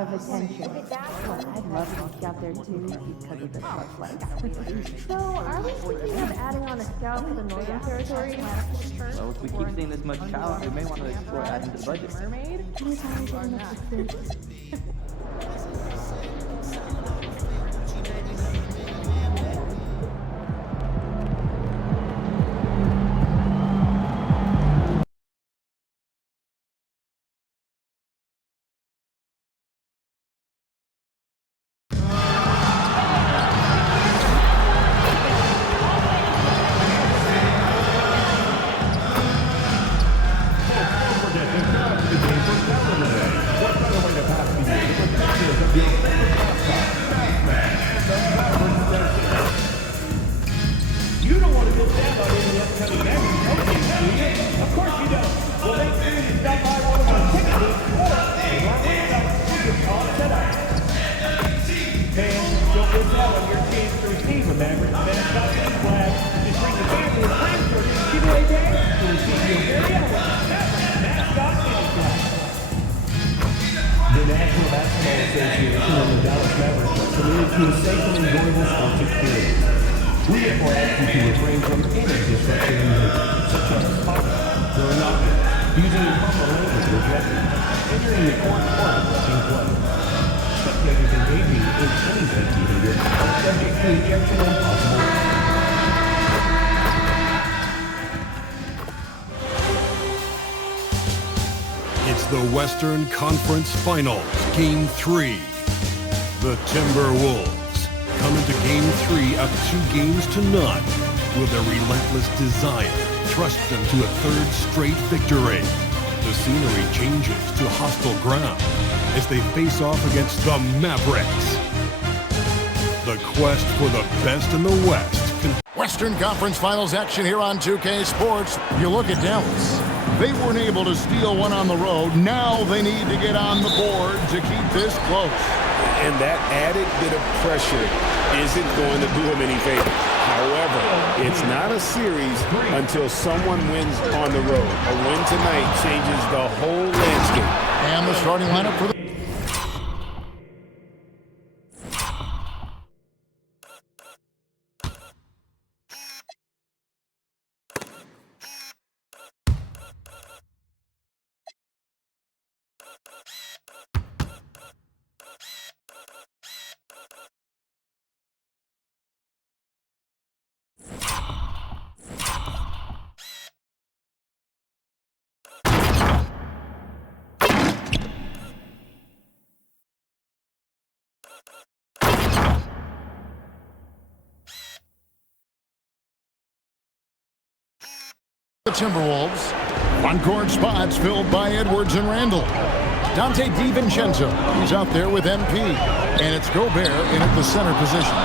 lot of attention. But I'd love to scout there too because of the clutch legs. So, are we thinking of adding on a scout for the Northern Territory? Well, if we keep seeing this much talent, we may want to explore adding to the budget. Mermaid? Anytime good enough to think. You don't want to miss out on any upcoming matches, do you? Of course you don't. Well, make sure you stop by one of our ticket booths or on tonight. Fans, don't miss out on your chance to receive a Mavericks mascot name flag. Just bring the family and friends for this giveaway day to receive your very own Mavericks mascot name flag. The National Basketball Association and the Dallas Mavericks are committed to a safe and enjoyable sports experience. We therefore ask you to refrain from any disruptive behavior, such as talking, throwing objects, using improper language or gestures, entering the court or team play. Spectators engaging in any such behavior are subject to ejection and possible. It's the Western Conference Finals, Game 3. The Timberwolves come into Game 3 up 2 games to none, will their relentless desire thrust them to a third straight victory. The scenery changes to hostile ground as they face off against the Mavericks. The quest for the best in the West. Western Conference Finals action here on 2K Sports. You look at Dallas. They weren't able to steal one on the road. Now they need to get on the board to keep this close. And that added bit of pressure isn't going to do him any favor. However, it's not a series until someone wins on the road. A win tonight changes the whole landscape. And the starting lineup for the Timberwolves. On-court spots filled by Edwards and Randall. Dante DiVincenzo is out there with MP. And it's Gobert in at the center position.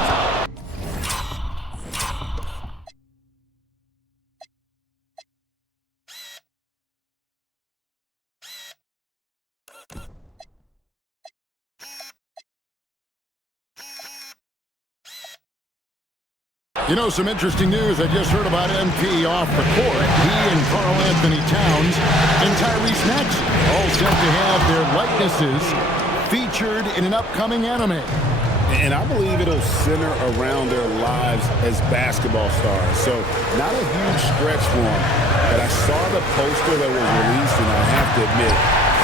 You know, some interesting news I just heard about MP off the court. He and Karl Anthony Towns and Tyrese Maxey all set to have their likenesses featured in an upcoming anime. And I believe it'll center around their lives as basketball stars. So not a huge stretch for them. But I saw the poster that was released, and I have to admit,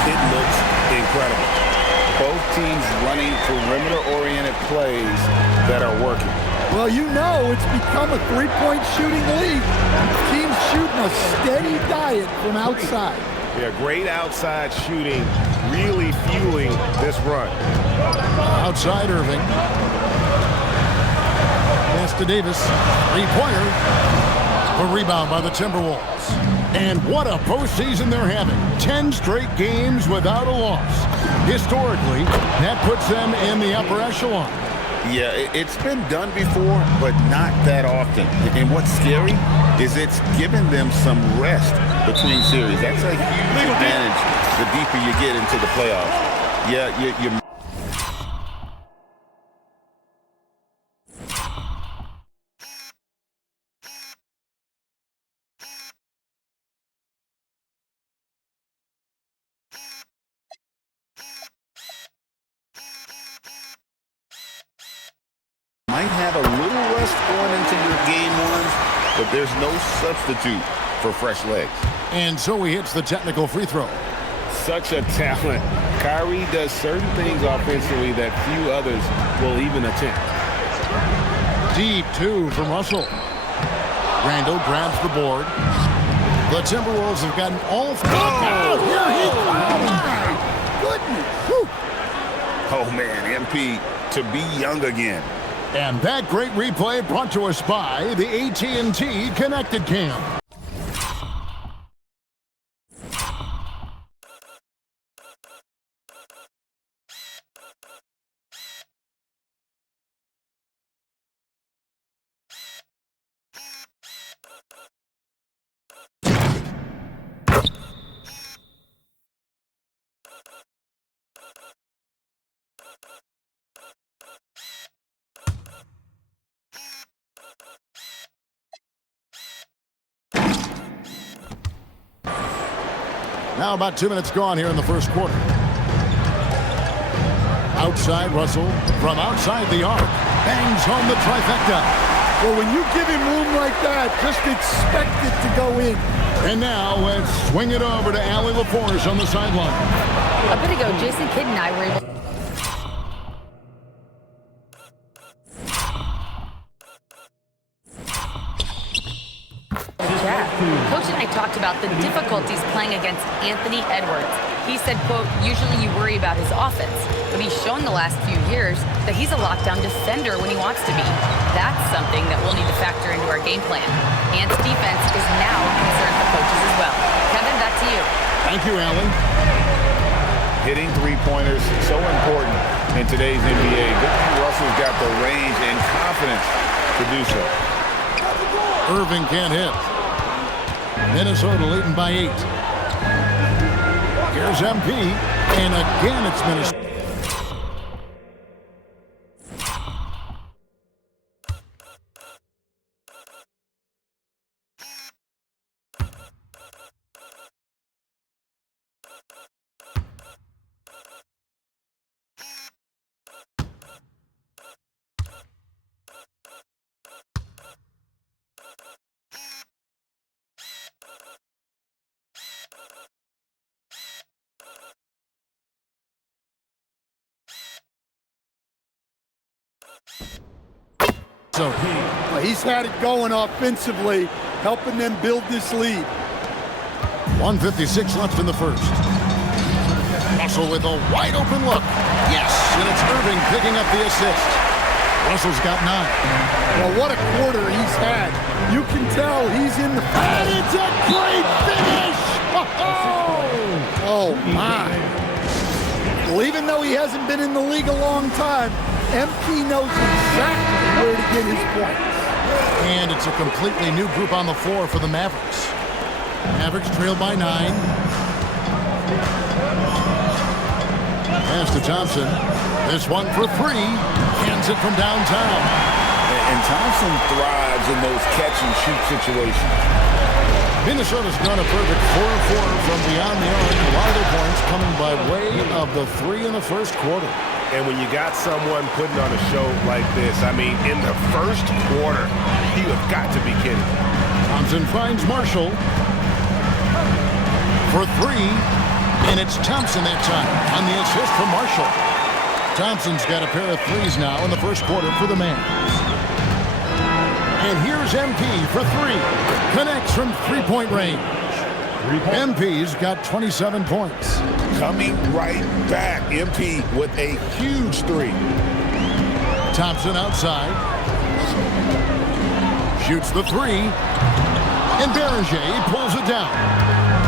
it looks incredible. Both teams running perimeter-oriented plays that are working. Well, you know it's become a three-point shooting league. Teams shooting a steady diet from outside. Yeah, great outside shooting, really fueling this run. Outside Irving. Pass to Davis. Three-pointer. A rebound by the Timberwolves. And what a postseason they're having. 10 straight games without a loss. Historically, that puts them in the upper echelon. Yeah, it's been done before, but not that often. And what's scary is it's given them some rest between series. That's a huge advantage the deeper you get into the playoffs. Yeah, you're might have a little rust going into your game ones, but there's no substitute for fresh legs. And so he hits the technical free throw. Such a talent. Kyrie does certain things offensively that few others will even attempt. Deep two from Russell. Randall grabs the board. The Timberwolves have gotten all... Oh, man, MP to be young again. And that great replay brought to us by the AT&T Connected Cam. Now about 2 minutes gone here in the first quarter. Outside Russell from outside the arc. Bangs home the trifecta. Well, when you give him room like that, just expect it to go in. And now let's swing it over to Allie LaForce on the sideline. A bit ago, Jason Kidd and I were able... Coach and I talked about the difficulties playing against Anthony Edwards. He said, quote, usually you worry about his offense, but he's shown the last few years that he's a lockdown defender when he wants to be. That's something that we'll need to factor into our game plan. Ant's defense is now a concern for coaches as well. Kevin, back to you. Thank you, Allie. Hitting three-pointers, so important in today's NBA. Russell's got the range and confidence to do so. Irving can't hit. Minnesota leading by 8. Here's MP, and again it's Minnesota. So he's had it going offensively, helping them build this lead. 1:56 left in the first. Russell with a wide open look. Yes, and it's Irving picking up the assist. Russell's got 9. Well, what a quarter he's had. You can tell he's in the... And it's a great finish! Oh, my. Well, even though he hasn't been in the league a long time, MP knows exactly where to get his points. And it's a completely new group on the floor for the Mavericks. Mavericks trail by 9. Pass to Thompson. This one for 3. Hands it from downtown. And Thompson thrives in those catch-and-shoot situations. Minnesota's gone a perfect 4-4 from beyond the arc. A lot of their points coming by way of the 3 in the first quarter. And when you got someone putting on a show like this, I mean, in the first quarter, you have got to be kidding. Thompson finds Marshall for 3, and it's Thompson that time on the assist from Marshall. Thompson's got a pair of 3s now in the first quarter for the Mavs. And here's MP for 3. Connects from three-point range. MP's got 27 points. Coming right back. MP with a huge 3. Thompson outside. Shoots the 3. And Beringer pulls it down.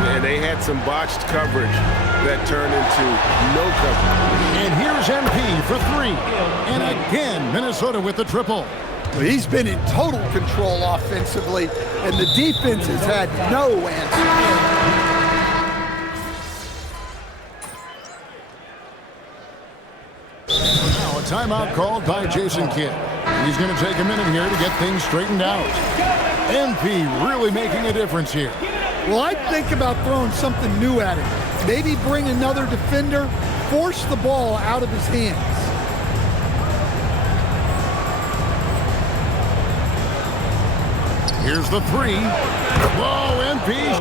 And they had some botched coverage that turned into no coverage. And here's MP for 3. And again, Minnesota with the triple. He's been in total control offensively, and the defense has had no answer. Now a timeout called by Jason Kidd. He's going to take a minute here to get things straightened out. MP really making a difference here. Well, I'd think about throwing something new at him. Maybe bring another defender, force the ball out of his hands. Here's the three. Whoa, MP.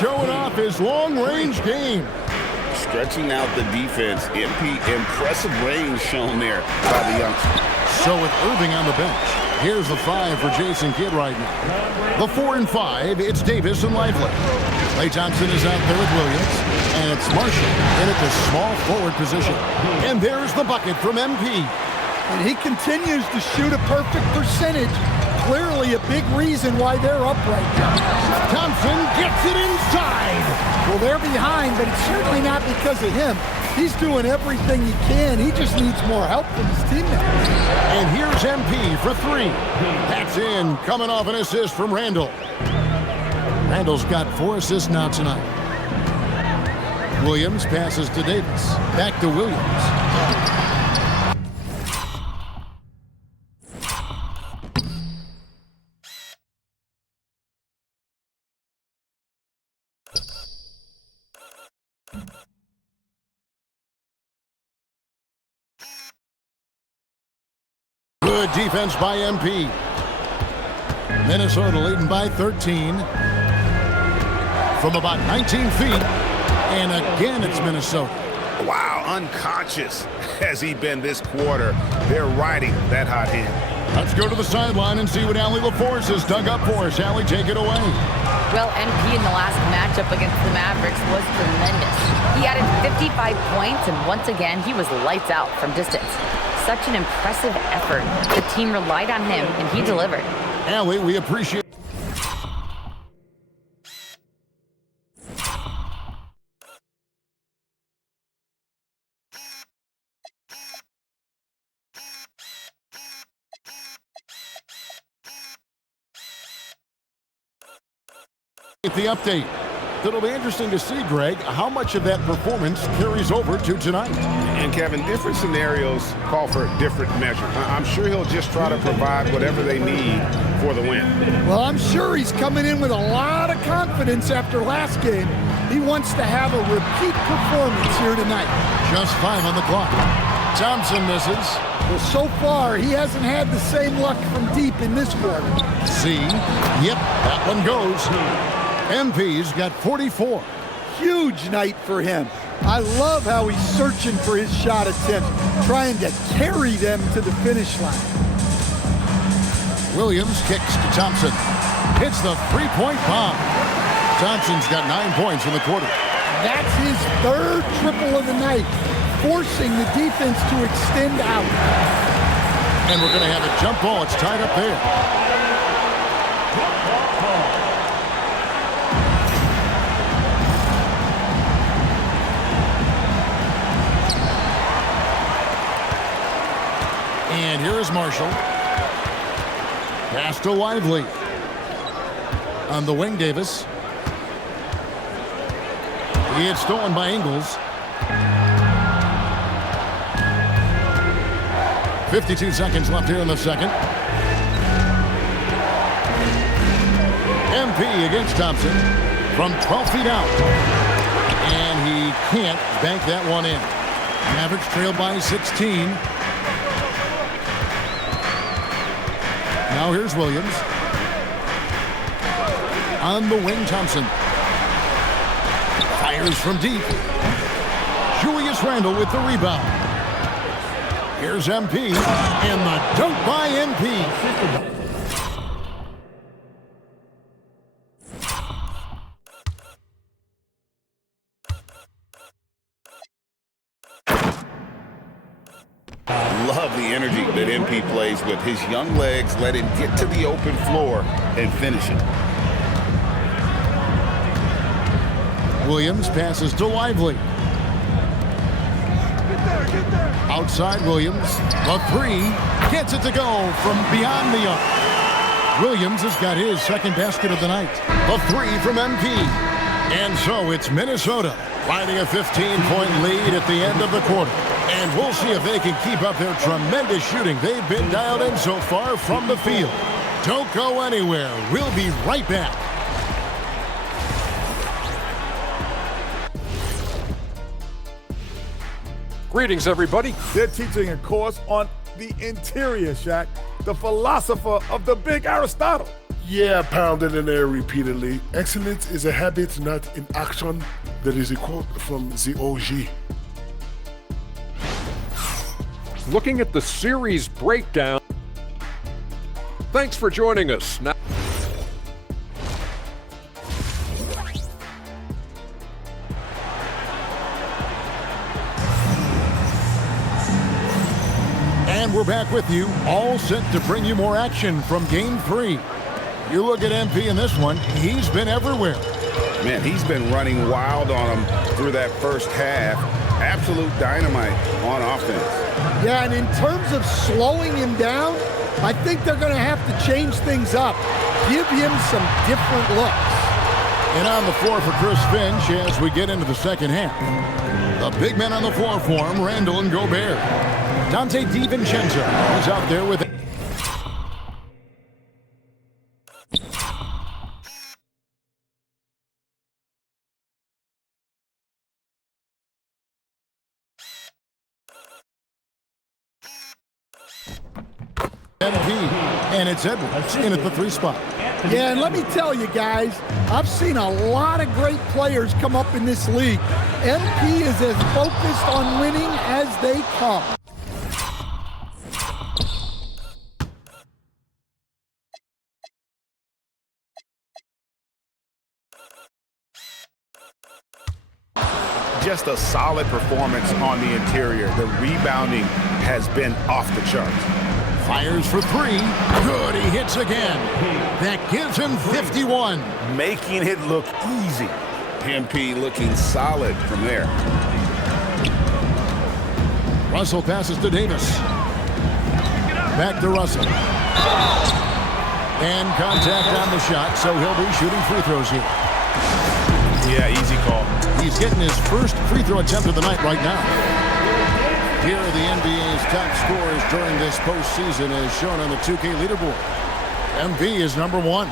Showing off his long-range game. Stretching out the defense. MP, impressive range shown there by the youngster. So with Irving on the bench, here's the 5 for Jason Kidd right now. The 4 and 5, it's Davis and Lively. Klay Thompson is out there with Williams, and it's Marshall in at the small forward position. And there's the bucket from MP. And he continues to shoot a perfect percentage. Clearly a big reason why they're up right now. Thompson gets it inside. Well, they're behind, but it's certainly not because of him. He's doing everything he can. He just needs more help from his teammates. And here's MP for 3. That's in, coming off an assist from Randall. Randall's got 4 assists now tonight. Williams passes to Davis. Back to Williams. Good defense by MP. Minnesota leading by 13 from about 19 feet. And again, it's Minnesota. Wow, unconscious has he been this quarter. They're riding that hot hand. Let's go to the sideline and see what Allie LaForce has dug up for us. Allie, take it away. Well, MP in the last matchup against the Mavericks was tremendous. He added 55 points, and once again, he was lights out from distance. Such an impressive effort. The team relied on him, and he delivered. Allie, we appreciate the update. It'll be interesting to see, Greg, how much of that performance carries over to tonight. And Kevin, different scenarios call for different measures. I'm sure he'll just try to provide whatever they need for the win. Well, I'm sure he's coming in with a lot of confidence after last game. He wants to have a repeat performance here tonight. Just 5 on the clock. Thompson misses. Well, so far, he hasn't had the same luck from deep in this quarter. See? Yep, that one goes. MP's got 44. Huge night for him. I love how he's searching for his shot attempt, trying to carry them to the finish line. Williams kicks to Thompson. Hits the three-point bomb. Thompson's got 9 points in the quarter. That's his 3rd triple of the night, forcing the defense to extend out. And we're going to have a jump ball. It's tied up there. And here is Marshall. Pass to Lively. On the wing, Davis. He had stolen by Ingles. 52 seconds left here in the second. MP against Thompson from 12 feet out. And he can't bank that one in. Mavericks trail by 16. Now here's Williams. On the wing, Thompson. Fires from deep. Julius Randle with the rebound. Here's MP. And the dunk by MP. Love the energy that MP plays with. His young legs let him get to the open floor and finish it. Williams passes to Lively. Outside Williams. The 3 gets it to go from beyond the arc. Williams has got his 2nd basket of the night. The 3 from MP. And so it's Minnesota finding a 15-point lead at the end of the quarter. And we'll see if they can keep up their tremendous shooting. They've been dialed in so far from the field. Don't go anywhere. We'll be right back. Greetings, everybody. They're teaching a course on the interior, Shaq, the philosopher of the big Aristotle. Yeah, pounded in there repeatedly. Excellence is a habit, not an action. That is a quote from the OG. Looking at the series breakdown. Thanks for joining us. Now, and we're back with you, all set to bring you more action from Game 3. You look at MP in this one, he's been everywhere. Man, he's been running wild on him through that first half. Absolute dynamite on offense. Yeah, and in terms of slowing him down, I think they're going to have to change things up. Give him some different looks. And on the floor for Chris Finch as we get into the second half. The big men on the floor for him, Randall and Gobert. Dante DiVincenzo is out there with it. MP, and it's Edwards in at the 3 spot. Yeah, and let me tell you guys, I've seen a lot of great players come up in this league. MP is as focused on winning as they come. Just a solid performance on the interior. The rebounding has been off the charts. Fires for 3. Good, he hits again. That gives him 51. Making it look easy. MP looking solid from there. Russell passes to Davis. Back to Russell. And contact on the shot, so he'll be shooting free throws here. Yeah, easy call. He's getting his first free throw attempt of the night right now. Here are the NBA's top scorers during this postseason as shown on the 2K leaderboard. MP is number 1.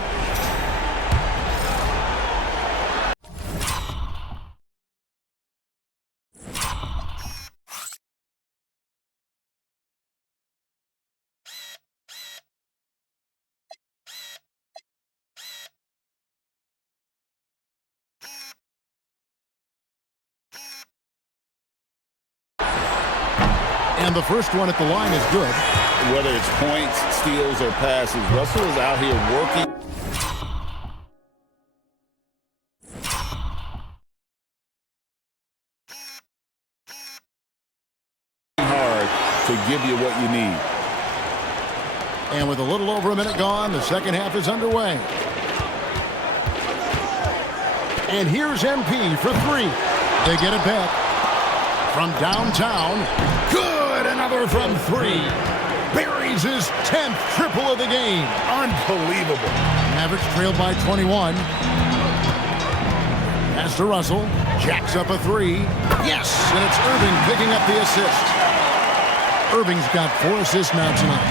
And the first one at the line is good. Whether it's points, steals, or passes, Russell is out here working hard to give you what you need. And with a little over a minute gone, the second half is underway. And here's MP for 3. They get it back. From downtown, good, another from 3. Buries his 10th triple of the game. Unbelievable. Mavericks trailed by 21. Pass to Russell, jacks up a 3. Yes, and it's Irving picking up the assist. Irving's got 4 assists now tonight.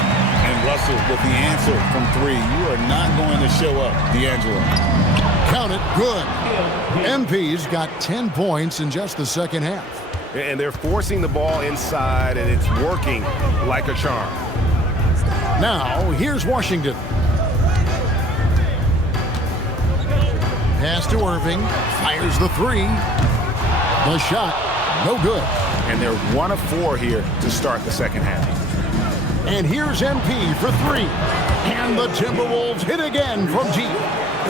And Russell with the answer from 3. You are not going to show up, D'Angelo. Count it, good. MP's got 10 points in just the second half. And they're forcing the ball inside, and it's working like a charm. Now, here's Washington. Pass to Irving. Fires the 3. The shot, no good. And they're 1 of 4 here to start the second half. And here's MP for 3. And the Timberwolves hit again from deep.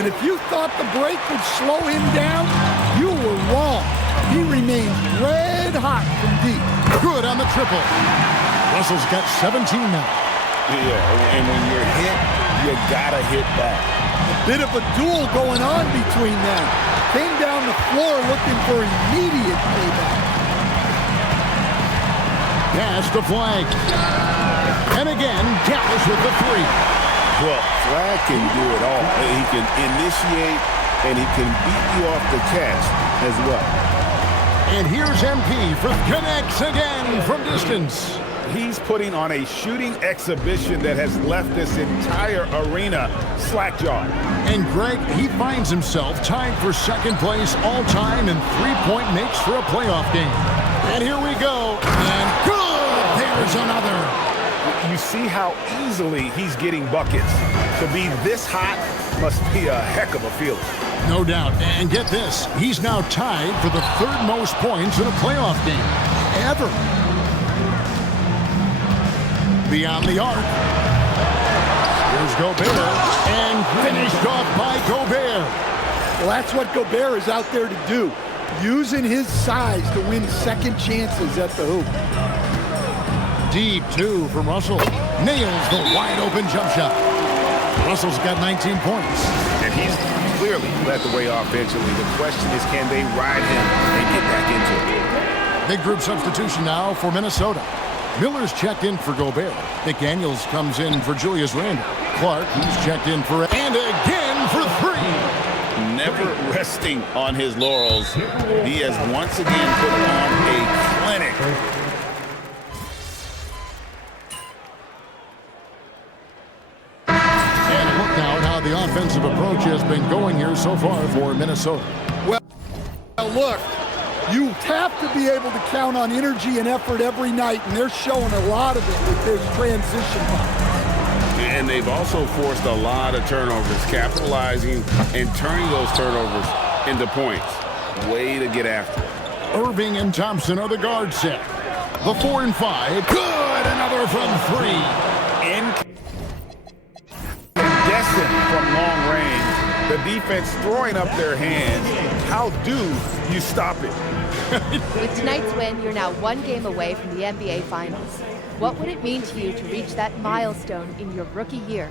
And if you thought the break would slow him down, you were wrong. He remains red hot from deep. Good on the triple. Russell's got 17 now. Yeah, and when you're hit, you gotta hit back. A bit of a duel going on between them. Came down the floor looking for immediate payback. Pass to Flag. And again, Dallas with the 3. Well, Flag can do it all. He can initiate, and he can beat you off the catch as well. And here's MP for connects again from distance. He's putting on a shooting exhibition that has left this entire arena slack-jawed. And Greg, he finds himself tied for second place all-time in three-point makes for a playoff game. And here we go. And good! There's another. You see how easily he's getting buckets. To be this hot must be a heck of a feeling. No doubt. And get this, he's now tied for the third most points in a playoff game ever. Beyond the arc. Here's Gobert. And finished off by Gobert. Well, that's what Gobert is out there to do. Using his size to win second chances at the hoop. Deep two from Russell. Nails the wide open jump shot. Russell's got 19 points. And he's clearly led the way offensively. The question is, can they ride him and get back into it? Big group substitution now for Minnesota. Miller's checked in for Gobert. McDaniels comes in for Julius Randle. Clark, he's checked in for, and again for three. Never resting on his laurels. He has once again put on a clinic. The offensive approach has been going here so far for Minnesota. Well, look, you have to be able to count on energy and effort every night, and they're showing a lot of it with this transition. And they've also forced a lot of turnovers, capitalizing and turning those turnovers into points. Way to get after it. Irving and Thompson are the guard set. The 4 and 5. Good! Another from three. From long range, the defense throwing up their hands. How do you stop it? With tonight's win, you're now one game away from the NBA Finals. What would it mean to you to reach that milestone in your rookie year?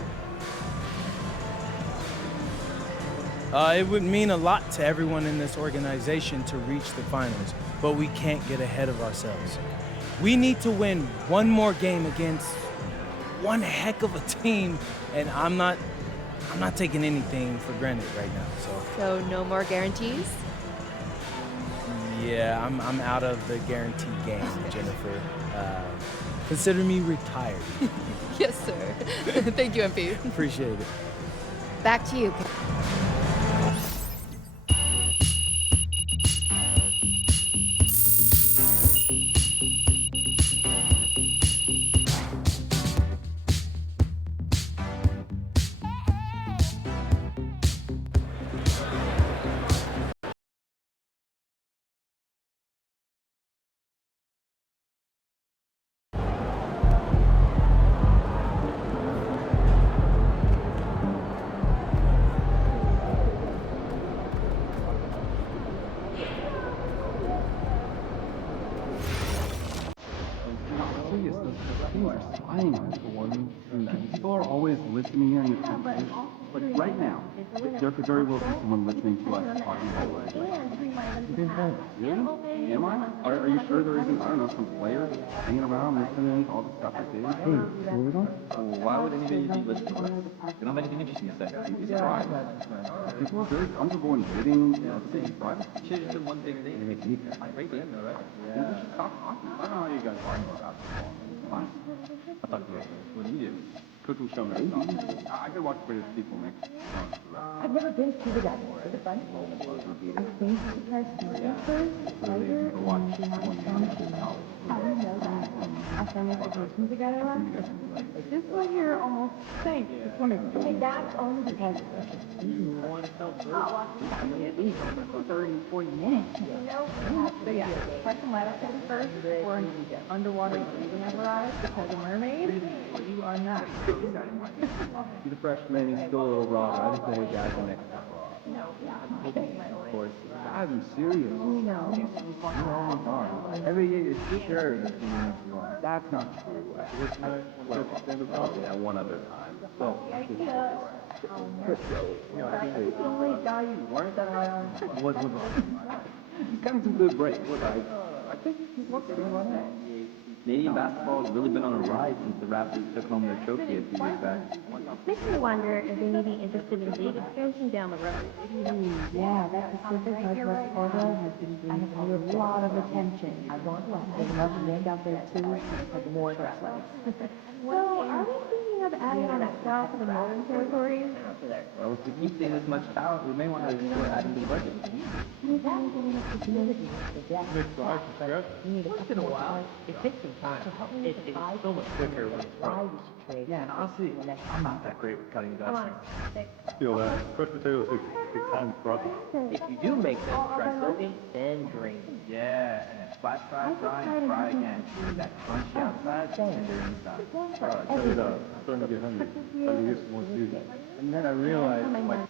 It would mean a lot to everyone in this organization to reach the finals, but we can't get ahead of ourselves. We need to win one more game against one heck of a team, and I'm not taking anything for granted right now. So no more guarantees? Yeah, I'm out of the guarantee game, Jennifer. Consider me retired. Yes, sir. Thank you, MP. Appreciate it. Back to you. People are always listening here in the conversation. Like right now, there could very well be someone listening to us talking about it. Really? Am I? Are you sure there isn't, I don't know, some players hanging around listening to all the stuff I do? Hey, why would anybody be listening to us? They don't have anything interesting to say. You'd be surprised. People are very comfortable in bidding, saying private. Should have done one big thing. Great game, though, right? Yeah. We should talk hockey. I don't know how you guys are about basketball. Fine. I thought you were. What do you do? Cooking show. I could watch British people make. I've never been to the guy. Is it fun? I think because first, later, and we have a song to know. I didn't know that. Our family vacations together last year. This one here almost sank. It's one of the that's only because at least 30, 40 minutes. You know? So yeah, question let us first. We're underwater breathing arrived because of mermaids. You are not. He's a freshman, he's still a little raw. I just know what guys are next time. No, yeah. Of course. Guys, I'm serious. No. Every year you're sure that's not true. One other time. So, the only guy you weren't around was LeBron. He's gotten some good breaks. I think he's looking at Canadian basketball has really been on a rise since the Raptors took home their trophy a few years back. Makes me wonder if they may be interested in big expansion down the road. Yeah, that Pacific Northwest corridor has been bringing a lot of attention. I want big enough to make out there too, like more athletics. So, are we thinking of adding on a south to the Northern Territory? Well, if we keep seeing this much talent, we may want to explore adding to the budget. Once in a while, it takes some time. It's so much quicker when it's right. Yeah, and honestly, I'm not that great with cutting Come on, vegetables. six. Feel that. Crushed potatoes take time to process. If you do make them, try soaking, then drain. Yeah, and then flash fry, and fry again. That crunchy outside, tender inside. Cut it up. I'm starting to get hungry. Time to get some more seasoning. And then I realized, like,